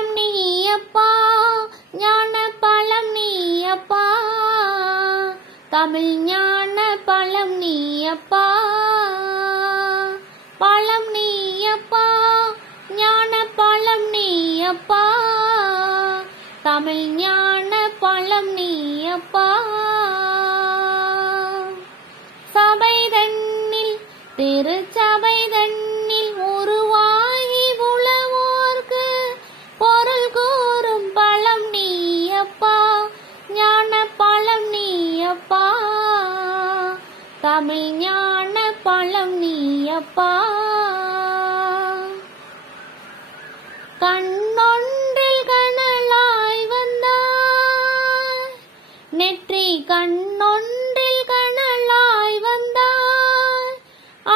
பழம் நீயப்பா, ஞான பழம் நீயப்பா, தமிழ் ஞான பழம் நீயப்பா. பழம் நீயப்பா, ஞான பழம் நீயப்பா, தமிழ் ஞான பழம் நீயப்பா. சபை தன்னில் திருச்சபை தன்னில் உருவாகி உளவோர்க்கு பொருள் கூறும் பழம் நீயப்பா, ஞான பழம் நீயப்பா, தமிழ் ஞான பழம் நீயப்பா. கண்ணொன்றில் கனலாய் வந்தாய், நெற்றி கண்ணொன்றில் கனலாய் வந்தாய்,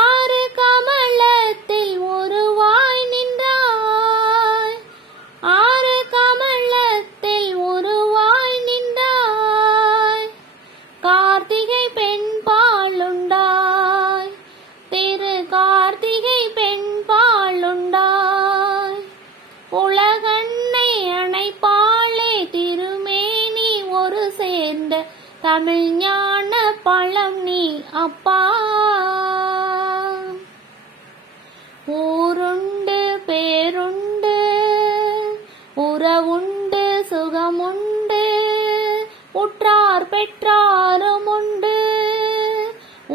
ஆறு கமலத்தில் உருவாய் நின்றாய், ஆறு கமலத்தில் உருவாய் நின்றாய். கார்த்திகை பெண் பாலுண்டாய், திரு கார்த்திகை பெண் பாலுண்டாய், உலகன்னை அணைப்பாளே திருமேனி ஒரு சேர்ந்த தமிழ் ஞான பழம் நீ அப்பா. ஊருண்டு பேருண்டு உறவுண்டு சுகமுண்டு, உற்றார் பெற்றாரும் உண்டு.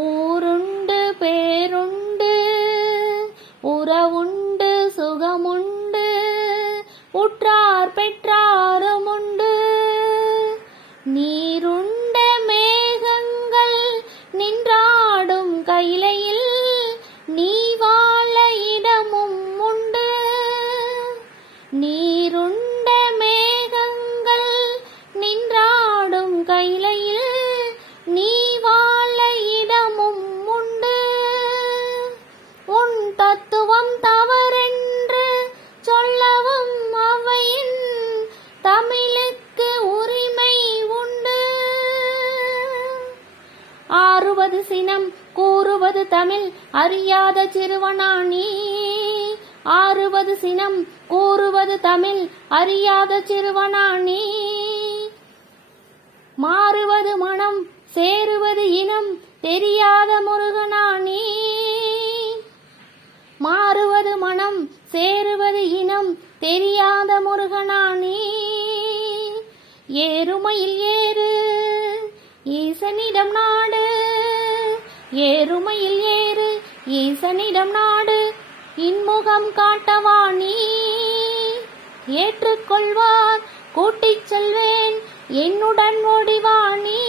ஊருண்டு பேருண்டு உறவுண்டு சுகமுண்டு, உற்றார் பெற்றாரும் உண்டு. நீருண்ட மேகங்கள் நின்றாடும் கைலையில் நீ வாழ இடமும் உண்டு. நீருண்ட மேகங்கள் நின்றாடும் கைலையில் நீ வாழ இடமும் உண்டு. உன் தத்துவம் தவறென்று சொல்லவும் அவையின் தமிழுக்கு உரிமை உண்டு. ஆறுவது சினம் கூறுவது தமிழ் அறியாத சிறுவனானி, ஆறுவது சினம் கூறுவது தமிழ் அறியாத சிறுவனானி. மாறுவது மனம் சேருவது இனம் தெரியாத முருகனானி, மாறுவது மனம் சேருவது இனம் தெரியாத முருகனானி. ஏறுமையில் ஏறு ஈசனிடம் நாடு, ஏறுமையில் ஏறு ஈசனிடம் நாடு, இன்முகம் காட்டவாணி. ஏற்றுக்கொள்வார் கூட்டிச் செல்வேன் என்னுடன் ஓடிவாணி.